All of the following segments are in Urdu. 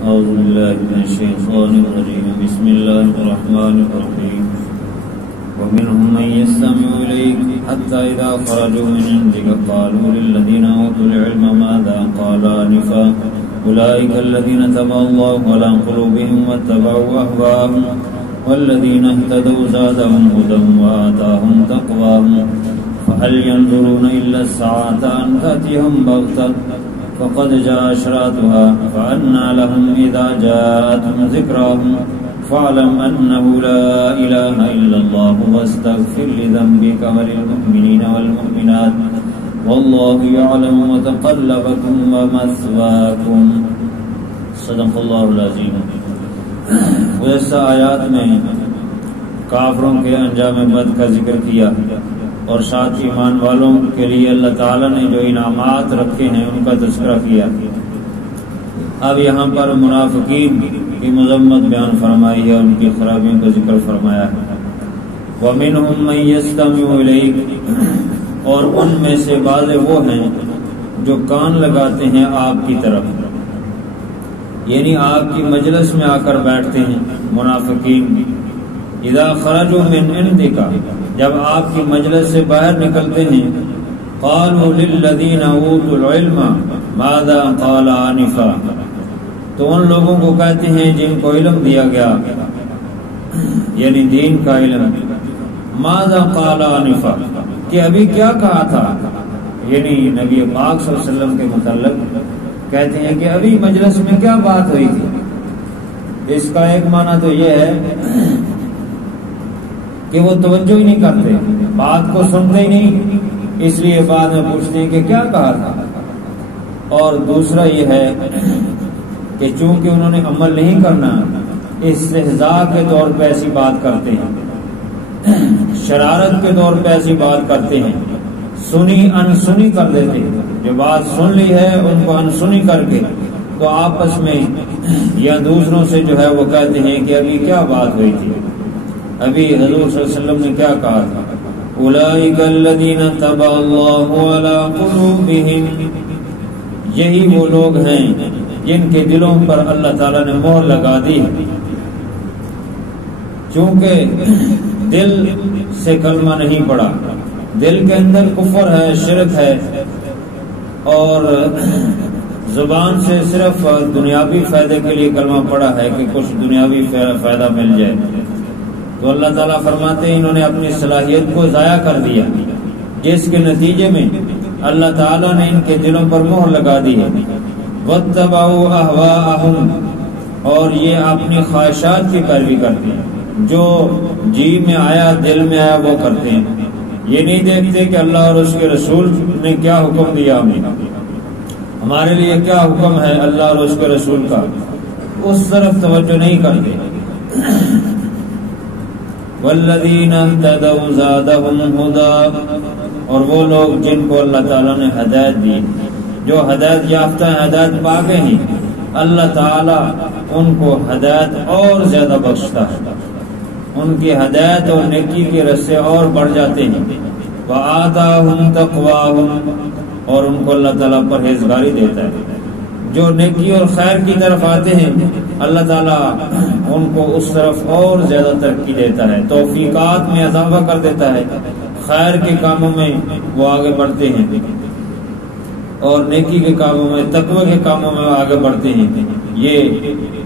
أعوذ بالله من الشيطان الرجيم بسم الله الرحمن الرحيم ومنهم من يستمع إليك حتى إذا خرجوا من عندك قالوا للذين أوتوا العلم ماذا قال آنفا أولئك الذين تبع الله على قلوبهم واتبعوا أهواءهم والذين اهتدوا زادهم هدى وآتاهم تقواهم فهل ينظرون إلا الساعة أن تأتيهم بغتة فقد جاء أشراطها فأنى لهم إذا جاءتهم ذكراهم فاعلم أنه لا إله إلا الله واستغفر لذنبك وللمؤمنين والمؤمنات والله يعلم متقلبكم ومثواكم صدق اللہ العظیم. گزشتہ آیات میں کافروں کے انجام بد کا ذکر کیا اور ساتھ ایمان والوں کے لیے اللہ تعالیٰ نے جو انعامات رکھے ہیں ان کا تذکرہ کیا. اب یہاں پر منافقین کی مذمت بیان فرمائی ہے، ان کی خرابیوں کا ذکر فرمایا ہے. وَمِنْهُمْ مَنْ يَسْتَمِعُ إِلَيْكَ، اور ان میں سے بعض وہ ہیں جو کان لگاتے ہیں آپ کی طرف، یعنی آپ کی مجلس میں آ کر بیٹھتے ہیں. منافقین اذا خرجوا من عندك، جب آپ کی مجلس سے باہر نکلتے ہیں، قالوا للذین اوتوا العلم ماذا قال آنفا، تو ان لوگوں کو کہتے ہیں جن کو علم دیا گیا، یعنی دین کا علم، ماذا قال آنفا، کہ ابھی کیا کہا تھا، یعنی نبی پاک صلی اللہ علیہ وسلم کے متعلق کہتے ہیں کہ ابھی مجلس میں کیا بات ہوئی تھی. اس کا ایک معنی تو یہ ہے کہ وہ توجہ ہی نہیں کرتے، بات کو سنتے ہی نہیں، اس لیے بعد میں پوچھتے ہیں کہ کیا کہا تھا. اور دوسرا یہ ہے کہ چونکہ انہوں نے عمل نہیں کرنا، استہزاء کے طور پہ ایسی بات کرتے ہیں، شرارت کے طور پہ ایسی بات کرتے ہیں، سنی انسنی کر دیتے ہیں. جو بات سن لی ہے ان کو انسنی کر کے تو آپس میں یا دوسروں سے جو ہے وہ کہتے ہیں کہ ابھی کیا بات ہوئی تھی، ابھی حضور صلی اللہ علیہ وسلم نے کیا کہا تھا. اولئک الذین طبع اللہ علی قلوبہم، یہی وہ لوگ ہیں جن کے دلوں پر اللہ تعالیٰ نے مہر لگا دی. چونکہ دل سے کلمہ نہیں پڑا، دل کے اندر کفر ہے، شرک ہے، اور زبان سے صرف دنیاوی فائدے کے لیے کلمہ پڑا ہے کہ کچھ دنیاوی فائدہ مل جائے، تو اللہ تعالیٰ فرماتے ہیں انہوں نے اپنی صلاحیت کو ضائع کر دیا، جس کے نتیجے میں اللہ تعالیٰ نے ان کے دلوں پر مہر لگا دی ہے. وَاتَّبَعُوا أَهْوَاءَهُمْ، اور یہ اپنی خواہشات کی پیروی کرتے ہیں، جو جی میں آیا دل میں آیا وہ کرتے ہیں. یہ نہیں دیکھتے کہ اللہ اور اس کے رسول نے کیا حکم دیا، ہمارے لیے کیا حکم ہے اللہ اور اس کے رسول کا، اس طرف توجہ نہیں کرتے. والذین اہتدوا زادہم ھدی، اور وہ لوگ جن کو اللہ تعالیٰ نے ہدایت دی، جو ہدایت یافتہ ہیں، ہدایت پا گئے ہیں، اللہ تعالیٰ ان کو ہدایت اور زیادہ بخشتا ہے، ان کی ہدایت اور نیکی کے رستے اور بڑھ جاتے ہیں. وآتاہم تقواہم، اور ان کو اللہ تعالیٰ پرہیزگاری دیتا ہے. جو نیکی اور خیر کی طرف آتے ہیں اللہ تعالیٰ ان کو اس طرف اور زیادہ ترقی دیتا ہے، توفیقات میں اضافہ کر دیتا ہے، خیر کے کاموں میں وہ آگے بڑھتے ہیں اور نیکی کے کاموں میں، تقوی کے کاموں میں آگے بڑھتے ہیں. یہ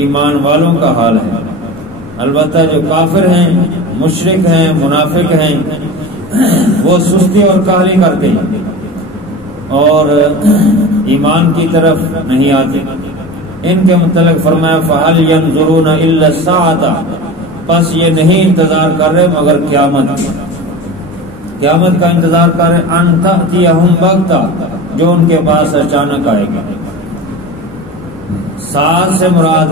ایمان والوں کا حال ہے. البتہ جو کافر ہیں، مشرک ہیں، منافق ہیں، وہ سستی اور کاہلی کرتے ہیں اور ایمان کی طرف نہیں آتے. ان کے متعلق فرمایا فَهَلْ يَنْظُرُونَ إِلَّا السَّاعَةَ، پس یہ نہیں انتظار کر رہے مگر قیامت کا انتظار کر رہے. أَن تَأْتِيَهُمْ بَغْتَةً، جو ان کے پاس اچانک آئے گا. ساعت سے مراد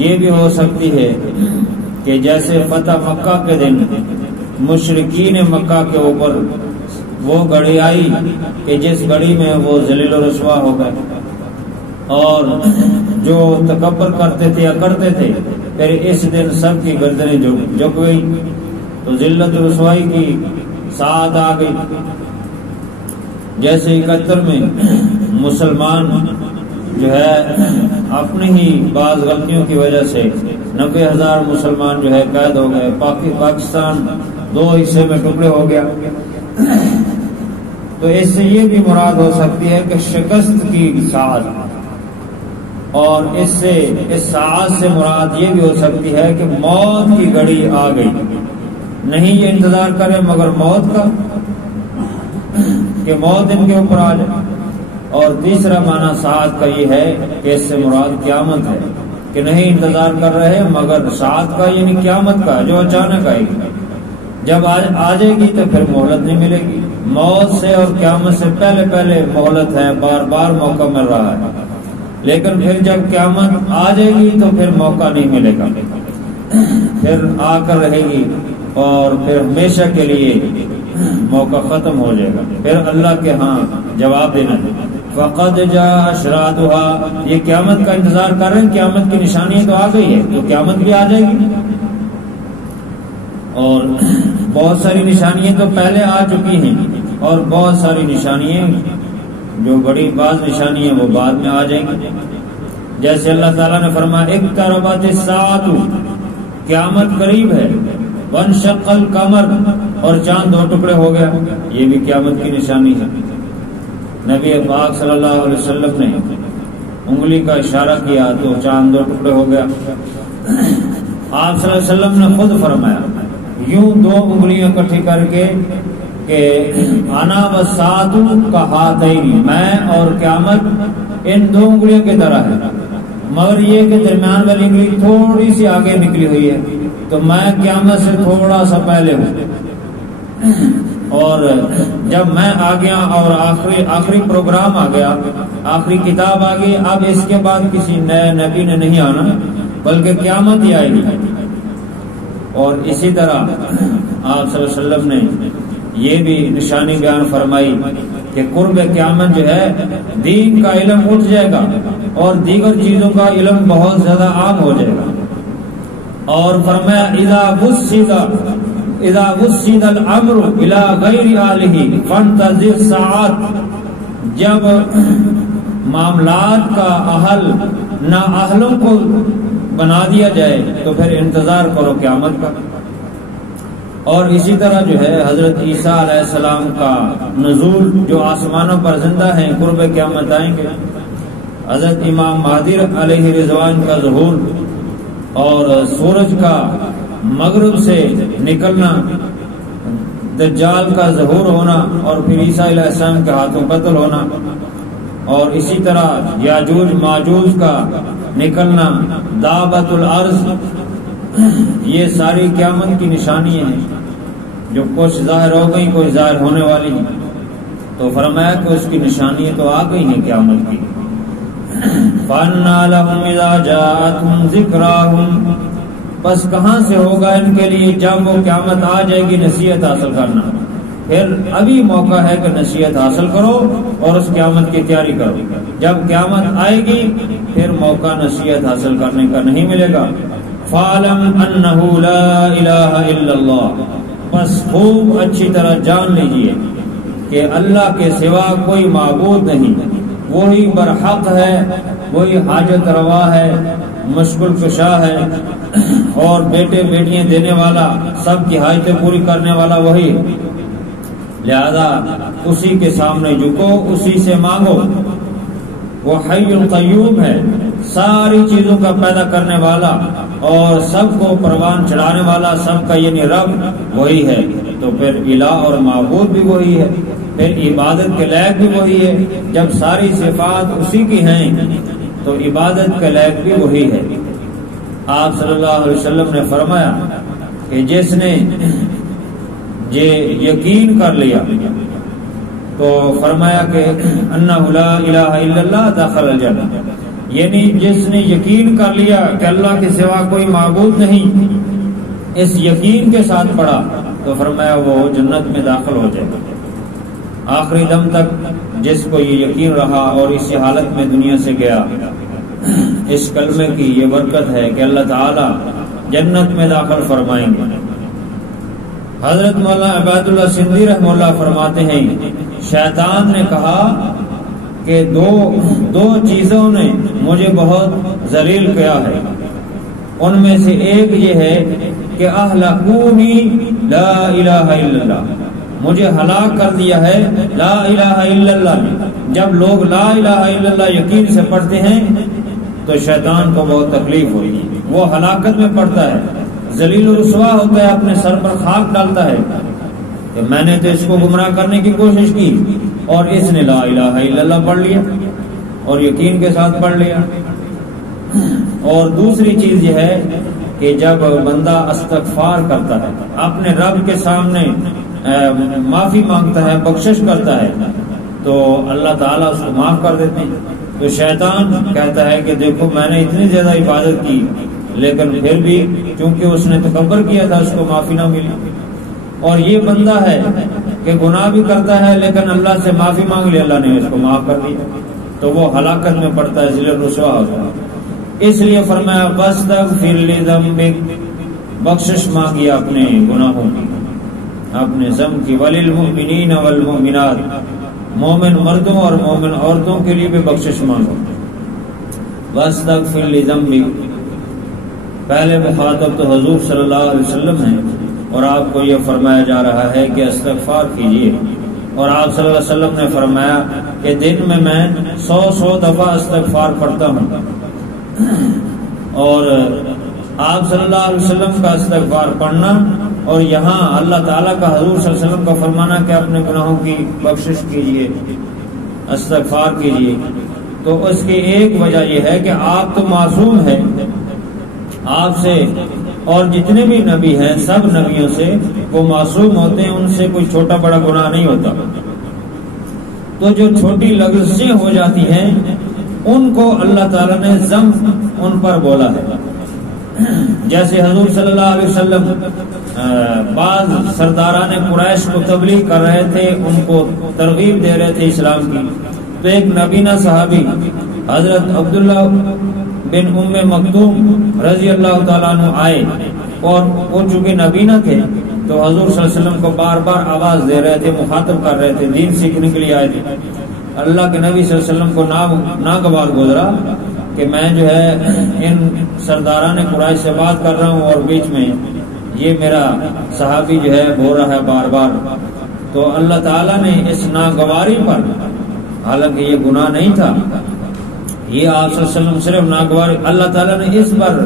یہ بھی ہو سکتی ہے کہ جیسے فتح مکہ کے دن مشرکین مکہ کے اوپر وہ گھڑی آئی کہ جس گھڑی میں وہ ذلیل و رسوا ہو گئے، اور جو تکبر کرتے تھے یا کرتے تھے پھر اس دن سب کی گردنیں جھک گئی، تو ذلت و رسوائی کی ساتھ آ گئی. جیسے 71 میں مسلمان جو ہے اپنی ہی بعض غلطیوں کی وجہ سے 90,000 مسلمان جو ہے قید ہو گئے، پاکستان 2 حصے میں ٹکڑے ہو گیا. تو اس سے یہ بھی مراد ہو سکتی ہے کہ شکست کی ساعت، اور اس ساعت سے مراد یہ بھی ہو سکتی ہے کہ موت کی گھڑی آ گئی. نہیں یہ انتظار کرے مگر موت کا، کہ موت ان کے اوپر آ جائے. اور تیسرا معنی ساعت کا یہ ہے کہ اس سے مراد قیامت ہے، کہ نہیں انتظار کر رہے مگر ساعت کا، یعنی قیامت کا جو اچانک آئے گی. جب آ جائے گی تو پھر مہلت نہیں ملے گی. موت سے اور قیامت سے پہلے مہلت ہے، بار بار موقع مل رہا ہے، لیکن پھر جب قیامت آ جائے گی تو پھر موقع نہیں ملے گا، پھر آ کر رہے گی اور پھر ہمیشہ کے لیے موقع ختم ہو جائے گا. پھر اللہ کے ہاں جواب دینا ہے. فقد جاء اشراطها، یہ قیامت کا انتظار کر رہے ہیں، قیامت کی نشانیاں تو آ گئی ہے، تو قیامت بھی آ جائے گی. اور بہت ساری نشانیاں تو پہلے آ چکی ہیں، اور بہت ساری نشانیاں جو بڑی بعض نشانیاں وہ بعد میں آ جائیں گی. جیسے اللہ تعالیٰ نے فرمایا اقتربت الساعۃ، قیامت قریب ہے. وانشق القمر، اور چاند 2 ٹکڑے ہو گیا، یہ بھی قیامت کی نشانی ہے. نبی پاک صلی اللہ علیہ وسلم نے انگلی کا اشارہ کیا تو چاند 2 ٹکڑے ہو گیا. آپ صلی اللہ علیہ وسلم نے خود فرمایا یوں 2 انگلیاں اکٹھی کر کے کہ انا والساعۃ کہاتین، میں اور قیامت ان 2 انگلیوں کی طرح ہے، مگر یہ کہ درمیان والی انگلی تھوڑی سی آگے نکلی ہوئی ہے، تو میں قیامت سے تھوڑا سا پہلے ہوں. اور جب میں آ گیا اور آخری پروگرام آ گیا، آخری کتاب آ گئی، اب اس کے بعد کسی نئے نبی نے نہیں آنا بلکہ قیامت ہی آئے گی. اور اسی طرح آپ صلی اللہ علیہ وسلم نے یہ بھی نشانی بیان فرمائی کہ قرب قیامت جو ہے دین کا علم اٹھ جائے گا اور دیگر چیزوں کا علم بہت زیادہ عام ہو جائے گا. اور فرمایا اذا وسد الامر الى غیر اہلہ فانتظر ساعات، جب معاملات کا اہل نااہلوں کو بنا دیا جائے تو پھر انتظار کرو قیامت کا. اور اسی طرح جو ہے حضرت عیسیٰ علیہ السلام کا نزول، جو آسمانوں پر زندہ ہیں، قرب قیامت آئیں گے. حضرت امام مہدی علیہ رضوان کا ظہور، اور سورج کا مغرب سے نکلنا، دجال کا ظہور ہونا، اور پھر عیسیٰ علیہ السلام کے ہاتھوں قتل ہونا، اور اسی طرح یاجوج ماجوج کا نکلنا، دعوت الارض، یہ ساری قیامت کی نشانیاں ہیں جو کچھ ظاہر ہو گئی، کوئی ظاہر ہونے والی ہیں. تو فرمایا کہ اس کی نشانیاں تو آ گئی ہیں قیامت کی. فَأَنَّىٰ لَهُمْ إِذَا جَاءَتْهُمْ ذِكْرَاهُمْ، بس کہاں سے ہوگا ان کے لیے جب وہ قیامت آ جائے گی نصیحت حاصل کرنا. پھر ابھی موقع ہے کہ نصیحت حاصل کرو اور اس قیامت کی تیاری کرو. جب قیامت آئے گی پھر موقع نصیحت حاصل کرنے کا نہیں ملے گا. فَاعْلَمْ أَنَّهُ لَا إِلَٰهَ إِلَّا اللَّهُ، بس خوب اچھی طرح جان لیجئے کہ اللہ کے سوا کوئی معبود نہیں، وہی برحق ہے، وہی حاجت روا ہے، مشکل کشا ہے، اور بیٹے بیٹیاں دینے والا، سب کی حاجتیں پوری کرنے والا وہی ہے. لہذا اسی کے سامنے جھکو، اسی سے مانگو. وہ حی القیوم ہے، ساری چیزوں کا پیدا کرنے والا اور سب کو پروان چڑھانے والا، سب کا یعنی رب وہی ہے. تو پھر الہ اور معبود بھی وہی ہے، پھر عبادت کے لائق بھی وہی ہے. جب ساری صفات اسی کی ہیں تو عبادت کے لائق بھی وہی ہے. آپ صلی اللہ علیہ وسلم نے فرمایا کہ جس نے یہ یقین کر لیا تو فرمایا کہ انہ لا الہ الا اللہ دخل الجنہ، یعنی جس نے یقین کر لیا کہ اللہ کے سوا کوئی معبود نہیں، اس یقین کے ساتھ پڑھا تو فرمایا وہ جنت میں داخل ہو جائے گا. آخری دم تک جس کو یہ یقین رہا اور اسی حالت میں دنیا سے گیا، اس کلمے کی یہ برکت ہے کہ اللہ تعالی جنت میں داخل فرمائیں گے. حضرت مولانا عبید اللہ سندھی رحمہ اللہ فرماتے ہیں شیطان نے کہا کہ دو چیزوں نے مجھے بہت ذلیل کیا ہے، ان میں سے ایک یہ ہے کہ اہلکونی لا الہ الا اللہ، مجھے ہلاک کر دیا ہے لا الہ الا اللہ نے۔ جب لوگ لا الہ الا اللہ یقین سے پڑھتے ہیں تو شیطان کو بہت تکلیف ہوئی، وہ ہلاکت میں پڑتا ہے، ذلیل و رسوا ہوتا ہے، اپنے سر پر خاک ڈالتا ہے کہ میں نے تو اس کو گمراہ کرنے کی کوشش کی اور اس نے لا الہ الا اللہ پڑھ لیا اور یقین کے ساتھ پڑھ لیا۔ اور دوسری چیز یہ ہے کہ جب بندہ استغفار کرتا ہے، اپنے رب کے سامنے معافی مانگتا ہے، بخشش کرتا ہے، تو اللہ تعالیٰ اس کو معاف کر دیتے ہیں۔ تو شیطان کہتا ہے کہ دیکھو میں نے اتنی زیادہ عبادت کی لیکن پھر بھی چونکہ اس نے تکبر کیا تھا اس کو معافی نہ ملی۔ اور یہ بندہ ہے کہ گناہ بھی کرتا ہے لیکن اللہ سے معافی مانگ لی، اللہ نے اس کو معاف کر دیا، تو وہ ہلاکت میں پڑتا ہے، ذلیل رسوا ہوتا ہے۔ اس لیے فرمایا واستغفر لذنبک، بخشش مانگی اپنے گناہوں کی، اپنے ذنب کی، وللمؤمنین والمؤمنات، مومن مردوں اور مومن عورتوں کے لیے بھی بخشش مانگو۔ واستغفر لذنبک، پہلے مخاطب تو حضور صلی اللہ علیہ وسلم ہیں اور آپ کو یہ فرمایا جا رہا ہے کہ استغفار کیجیے، اور آپ صلی اللہ علیہ وسلم نے فرمایا کہ دن میں 100 دفعہ استغفار پڑھتا ہوں، اور آپ صلی اللہ علیہ وسلم کا استغفار پڑھنا اور یہاں اللہ تعالیٰ کا حضور صلی اللہ علیہ وسلم کا فرمانا کہ اپنے گناہوں کی بخشش کیجیے، استغفار کیجیے، تو اس کی ایک وجہ یہ ہے کہ آپ تو معصوم ہیں، آپ سے اور جتنے بھی نبی ہیں سب نبیوں سے وہ معصوم ہوتے ہیں، ان سے کوئی چھوٹا بڑا گناہ نہیں ہوتا، تو جو چھوٹی لغزشیں ہو جاتی ہیں ان کو اللہ تعالیٰ نے ذنب ان پر بولا ہے۔ جیسے حضور صلی اللہ علیہ وسلم بعض سرداران قریش کو تبلیغ کر رہے تھے، ان کو ترغیب دے رہے تھے اسلام کی، تو ایک نبینا صحابی حضرت عبداللہ بن ام مکتوم رضی اللہ تعالیٰ عنہ آئے، اور وہ چونکہ نبینا تھے تو حضور صلی اللہ علیہ وسلم کو بار بار آواز دے رہے تھے، مخاطب کر رہے تھے، دین سیکھنے کے لیے آئے تھے۔ اللہ کے نبی صلی اللہ علیہ وسلم کو ناگوار گزرا کہ میں جو ہے ان سرداران قریش سے بات کر رہا ہوں اور بیچ میں یہ میرا صحابی جو ہے بول رہا ہے بار بار، تو اللہ تعالیٰ نے اس ناگواری پر، حالانکہ یہ گناہ نہیں تھا، یہ آپ صلی اللہ علیہ وسلم صرف ناگواری، اللہ تعالیٰ نے اس پر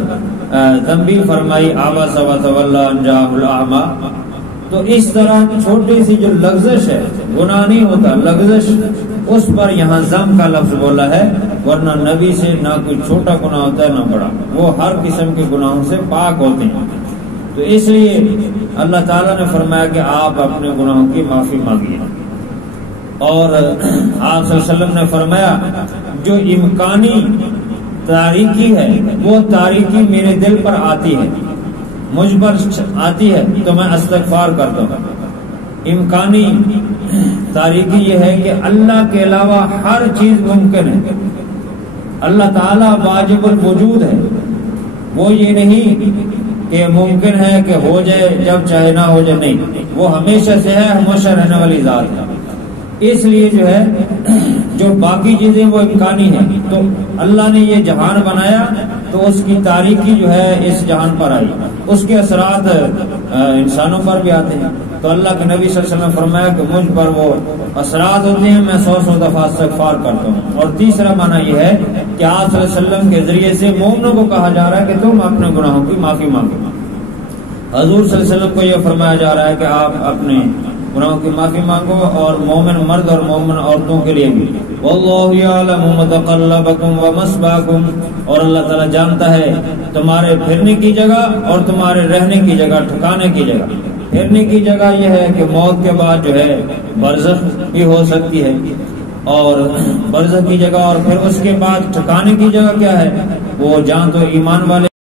تنبیہ فرمائی، عبس وتولی ان جاءہ الاعمی۔ تو اس طرح چھوٹی سی جو لغزش ہے، گناہ نہیں ہوتا، لغزش، اس پر یہاں ذنب کا لفظ بولا ہے، ورنہ نبی سے نہ کوئی چھوٹا گناہ ہوتا ہے نہ بڑا، وہ ہر قسم کے گناہوں سے پاک ہوتے ہیں۔ تو اس لیے اللہ تعالیٰ نے فرمایا کہ آپ اپنے گناہوں کی معافی مانگیے، اور آپ صلی اللہ علیہ وسلم نے فرمایا جو امکانی تاریکی ہے وہ تاریکی میرے دل پر آتی ہے، مجھ پر آتی ہے تو میں استغفار کرتا ہوں۔ امکانی تاریکی یہ ہے کہ اللہ کے علاوہ ہر چیز ممکن ہے، اللہ تعالیٰ واجب الوجود ہے، وہ یہ نہیں کہ ممکن ہے کہ ہو جائے جب چاہے نہ ہو جائے، نہیں، وہ ہمیشہ سے ہے، ہمیشہ رہنے والی ذات ہے۔ اس لیے جو ہے جو باقی چیزیں وہ امکانی ہیں، تو اللہ نے یہ جہان بنایا تو اس کی تاریکی جو ہے اس جہان پر آئی، اس کے اثرات انسانوں پر بھی آتے ہیں، تو اللہ کے نبی صلی اللہ علیہ وسلم نے فرمایا کہ مجھ پر وہ اثرات ہوتے ہیں، میں 100 دفعہ استغفار کرتا ہوں۔ اور تیسرا معنی یہ ہے کہ آپ صلی اللہ علیہ وسلم کے ذریعے سے مومنوں کو کہا جا رہا ہے کہ تم اپنے گناہوں کی معافی مانگو۔ حضور صلی اللہ علیہ وسلم کو یہ فرمایا جا رہا ہے کہ آپ اپنے گناہوں کی معافی مانگو، اور مومن مرد اور مومن عورتوں کے لیے بھی۔ واللہ یعلم متقلبکم ومثواکم، اور اللہ تعالیٰ جانتا ہے تمہارے پھرنے کی جگہ اور تمہارے رہنے کی جگہ، ٹھکانے کی جگہ۔ پھرنے کی جگہ یہ ہے کہ موت کے بعد جو ہے برزخ بھی ہو سکتی ہے، اور برزخ کی جگہ، اور پھر اس کے بعد ٹھکانے کی جگہ کیا ہے، وہ جہاں تو ایمان والے